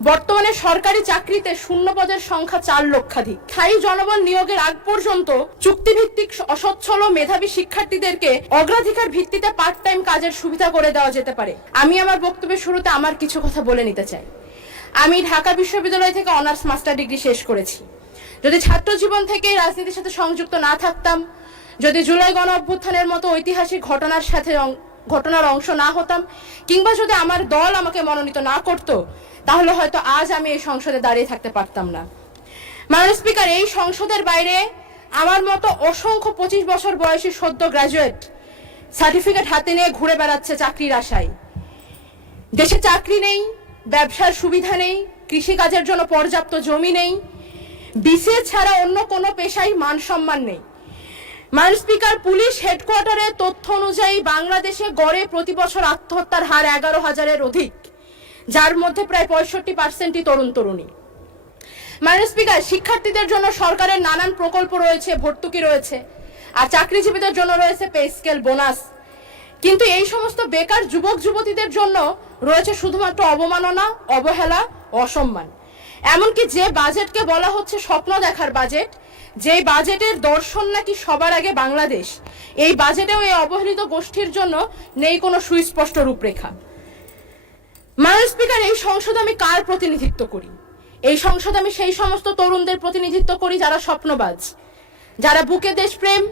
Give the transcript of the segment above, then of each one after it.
বর্তমানে সরকারি চাকরিতে শূন্য পদের সংখ্যা 4 লক্ষাধিক। স্থায়ী জনবল নিয়োগের আগ পর্যন্ত চুক্তিভিত্তিক অসচ্ছল মেধাবী শিক্ষার্থীদেরকে অগ্রাধিকার ভিত্তিতে পার্ট টাইম কাজের সুবিধা করে দেওয়া যেতে পারে। আমি আমার বক্তব্যের শুরুতে আমার কিছু কথা বলে নিতে চাই। আমি ঢাকা বিশ্ববিদ্যালয় থেকে অনার্স মাস্টার ডিগ্রি শেষ করেছি। যদি ছাত্র জীবন থেকে রাজনীতির সাথে সংযুক্ত না থাকতাম, যদি জুলাই গণ অভ্যুত্থানের মতো ঐতিহাসিক ঘটনার অংশ না হতাম, কিংবা যদি আমার দল আমাকে মনোনীত না করত, তাহলে হয়তো আজ আমি এই সংসদে দাঁড়িয়ে থাকতে পারতাম না। মাননীয় স্পিকার, এই সংসদের বাইরে আমার মতো অসংখ্য 25 বছর বয়সী সদ্য গ্রাজুয়েট সার্টিফিকেট হাতে নিয়ে ঘুরে বেড়াচ্ছে চাকরির আশায়। দেশে চাকরি নেই, ব্যবসার সুবিধা নেই, কৃষিকাজের জন্য পর্যাপ্ত জমি নেই, বিসিএস ছাড়া অন্য কোনো পেশায় মান সম্মান নেই। মাননীয় স্পিকার, পুলিশ হেডকোয়ার্টারের তথ্য অনুযায়ী বাংলাদেশে গড়ে প্রতি বছর আত্মহত্যার হার 11,000-এর অধিক, যার মধ্যে প্রায় 65%ই তরুণ তরুণী। মাননীয় স্পিকার, শিক্ষার্থীদের জন্য সরকারের নানান প্রকল্প রয়েছে, ভর্তুকি রয়েছে, আর চাকরিজীবীদের জন্য রয়েছে পে স্কেল, বোনাস। কিন্তু এই সমস্ত বেকার যুবক যুবতীদের জন্য রয়েছে শুধুমাত্র অবমাননা, অবহেলা, অসম্মান। এমনকি যে বাজেটকে বলা হচ্ছে স্বপ্ন দেখার বাজেট, যে বাজেটের দর্শন নাকি সবার আগে বাংলাদেশ, এই বাজেটেও এই অবহেলিত গোষ্ঠীর জন্য নেই কোনো সুস্পষ্ট রূপরেখা। মাননীয় স্পিকার, এই সংসদে আমি কার প্রতিনিধিত্ব করি? এই সংসদে আমি সেই সমস্ত তরুণদের প্রতিনিধিত্ব করি যারা স্বপ্নবাজ, যারা বুকে দেশপ্রেম,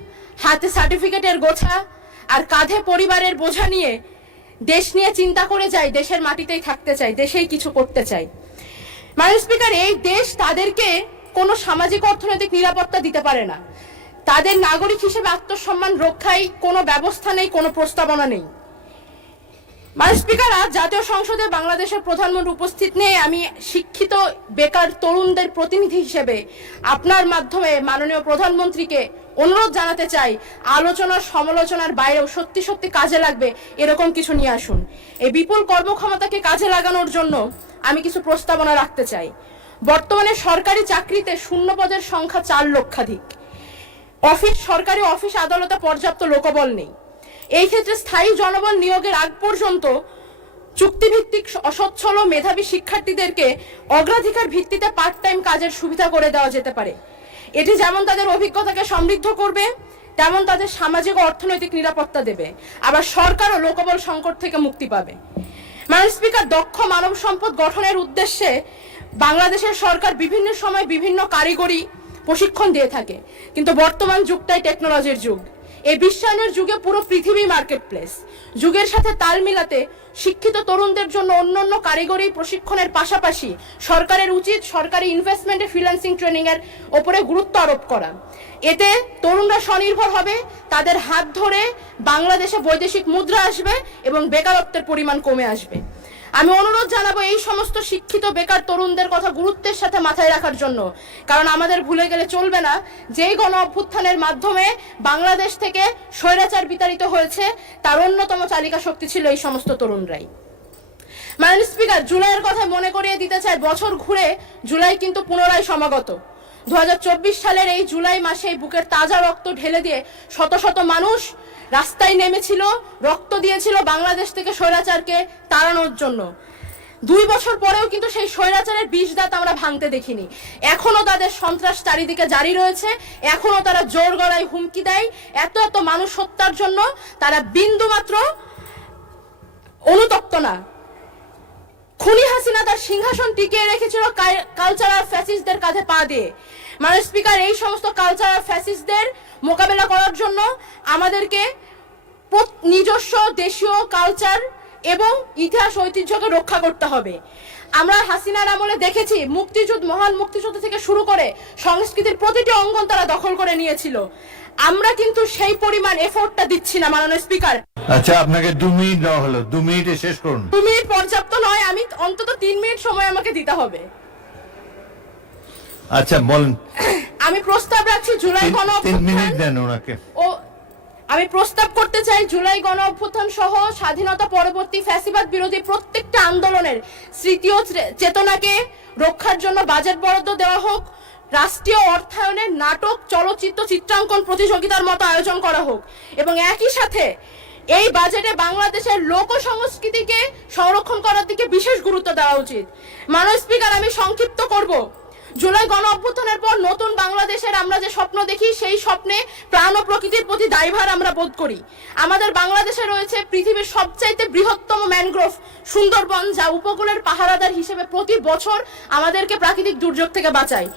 হাতে সার্টিফিকেটের গোছা আর কাঁধে পরিবারের বোঝা নিয়ে দেশ নিয়ে চিন্তা করে যায়, দেশের মাটিতেই থাকতে চায়, দেশেই কিছু করতে চায়। মাননীয় স্পিকার, এই দেশ তাদেরকে কোনো সামাজিক অর্থনৈতিক নিরাপত্তা দিতে পারে না। তাদের নাগরিক হিসেবে আত্মসম্মান রক্ষায় কোনো ব্যবস্থা নেই, কোনো প্রস্তাবনা নেই। মাননীয় স্পিকার, আজ জাতীয় সংসদে বাংলাদেশের প্রধানমন্ত্রী উপস্থিত নেই। আমি শিক্ষিত বেকার তরুণদের প্রতিনিধি হিসেবে আপনার মাধ্যমে মাননীয় প্রধানমন্ত্রীকে অনুরোধ জানাতে চাই, আলোচনার সমালোচনার বাইরেও সত্যি সত্যি কাজে লাগবে এরকম কিছু নিয়ে আসুন। এই বিপুল কর্মক্ষমতাকে কাজে লাগানোর জন্য আমি কিছু প্রস্তাবনা রাখতে চাই। বর্তমানে সরকারি চাকরিতে শূন্য পদের সংখ্যা 4 লক্ষাধিক। সরকারি অফিস আদালতে পর্যাপ্ত লোকবল নেই। এই ক্ষেত্রে স্থায়ী জনবল নিয়োগের আগ পর্যন্ত চুক্তিভিত্তিক অসচ্ছল মেধাবী শিক্ষার্থীদেরকে অগ্রাধিকার ভিত্তিতে পার্ট টাইম কাজের সুবিধা করে দেওয়া যেতে পারে। এটি যেমন তাদের অভিজ্ঞতাকে সমৃদ্ধ করবে, তেমন তাদের সামাজিক ও অর্থনৈতিক নিরাপত্তা দেবে, আবার সরকারও লোকবল সংকট থেকে মুক্তি পাবে। মাননীয় স্পিকার, দক্ষ মানব সম্পদ গঠনের উদ্দেশ্যে বাংলাদেশের সরকার বিভিন্ন সময় বিভিন্ন কারিগরি প্রশিক্ষণ দিয়ে থাকে, কিন্তু বর্তমান যুগটাই টেকনোলজির যুগ। এই বিশ্বায়নের যুগে পুরো পৃথিবী মার্কেট প্লেস। যুগের সাথে তাল মিলাতে শিক্ষিত তরুণদের জন্য অন্যান্য কারিগরি প্রশিক্ষণের পাশাপাশি সরকারের উচিত সরকারি ইনভেস্টমেন্টে ফ্রিল্যান্সিং ট্রেনিং এর উপরে গুরুত্ব আরোপ করা। এতে তরুণরা স্বনির্ভর হবে, তাদের হাত ধরে বাংলাদেশে বৈদেশিক মুদ্রা আসবে এবং বেকারত্বের পরিমাণ কমে আসবে। আমি অনুরোধ জানাবো এই সমস্ত শিক্ষিত বেকার তরুণদের কথা গুরুত্বের সাথে মাথায় রাখার জন্য, কারণ আমাদের ভুলে গেলে চলবে না যেই গণ অভ্যুত্থানের মাধ্যমে বাংলাদেশ থেকে স্বৈরাচার বিতাড়িত হয়েছে, তার অন্যতম চালিকা শক্তি ছিল এই সমস্ত তরুণরাই। মাননীয় স্পিকার, জুলাইয়ের কথা মনে করিয়ে দিতে চাই, বছর ঘুরে জুলাই কিন্তু পুনরায় সমাগত। 2024 সালের এই জুলাই মাসে বুকের তাজা রক্ত ঢেলে দিয়ে শত শত মানুষ রাস্তায় নেমেছিল, রক্ত দিয়েছিল বাংলাদেশ থেকে স্বৈরাচারকে তাড়ানোর জন্য। 2 বছর পরেও কিন্তু সেই স্বৈরাচারের বিষ দাঁত আমরা ভাঙতে দেখিনি। এখনো তাদের সন্ত্রাস চারিদিকে জারি রয়েছে, এখনো তারা জোর গলায় হুমকি দেয়। এত এত মানুষ হত্যার জন্য তারা বিন্দু মাত্র অনুতপ্ত না। খুনি হাসিনা তার সিংহাসন টিকিয়ে রেখেছিল কালচারাল ফ্যাসিস্টদের কাঁধে পা দিয়ে। মাননীয় স্পিকার, এই সমস্ত কালচারাল ফ্যাসিস্টদের মোকাবেলা করার জন্য আমাদেরকে নিজস্ব দেশীয় কালচার এবং ইতিহাস ঐতিহ্যকে রক্ষা করতে হবে। আমরা হাসিনার আমলে দেখেছি মহান মুক্তিযুদ্ধ থেকে শুরু করে সংস্কৃতির প্রতিটি অঙ্গন তারা দখল করে নিয়েছিল। আমরা কিন্তু সেই পরিমাণ এফোর্টটা দিচ্ছি না। মাননীয় স্পিকার, আচ্ছা, আপনাকে 2 মিনিট দেওয়া হলো, 2 মিনিটে শেষ করুন। 2 মিনিট পর্যাপ্ত নয়, আমি অন্তত 3 মিনিট সময় আমাকে দিতে হবে। আচ্ছা বলেন। আমি প্রস্তাব রাখছি জুলাই গণ 3 মিনিট দেন ওনাকে। আমি প্রস্তাব করতে চাই জুলাই গণ অভ্যুত্থান সহ স্বাধীনতা পরবর্তী ফ্যাসিবাদ বিরোধী প্রত্যেকটা আন্দোলনের স্মৃতি ও চেতনাকে রক্ষার জন্য বাজেট বরাদ্দ দেওয়া হোক। রাষ্ট্রীয় অর্থায়নের নাটক, চলচ্চিত্র, চিত্রাঙ্কন প্রতিযোগিতার মতো আয়োজন করা হোক এবং একই সাথে এই বাজেটে বাংলাদেশের লোক সংস্কৃতিকে সংরক্ষণ করার দিকে বিশেষ গুরুত্ব দেওয়া উচিত। মাননীয় স্পিকার, আমি সংক্ষিপ্ত করব। জুলাই গণ অভ্যুত্থানের পর নতুন বাংলাদেশের আমরা যে স্বপ্ন দেখি, সেই স্বপ্নে প্রাণ ও প্রকৃতির প্রতি দায়ভার আমরা বোধ করি। আমাদের বাংলাদেশে রয়েছে পৃথিবীর সবচাইতে বৃহত্তম ম্যানগ্রোভ সুন্দরবন, যা উপকূলের পাহারাদার হিসেবে প্রতি বছর আমাদেরকে প্রাকৃতিক দুর্যোগ থেকে বাঁচায়।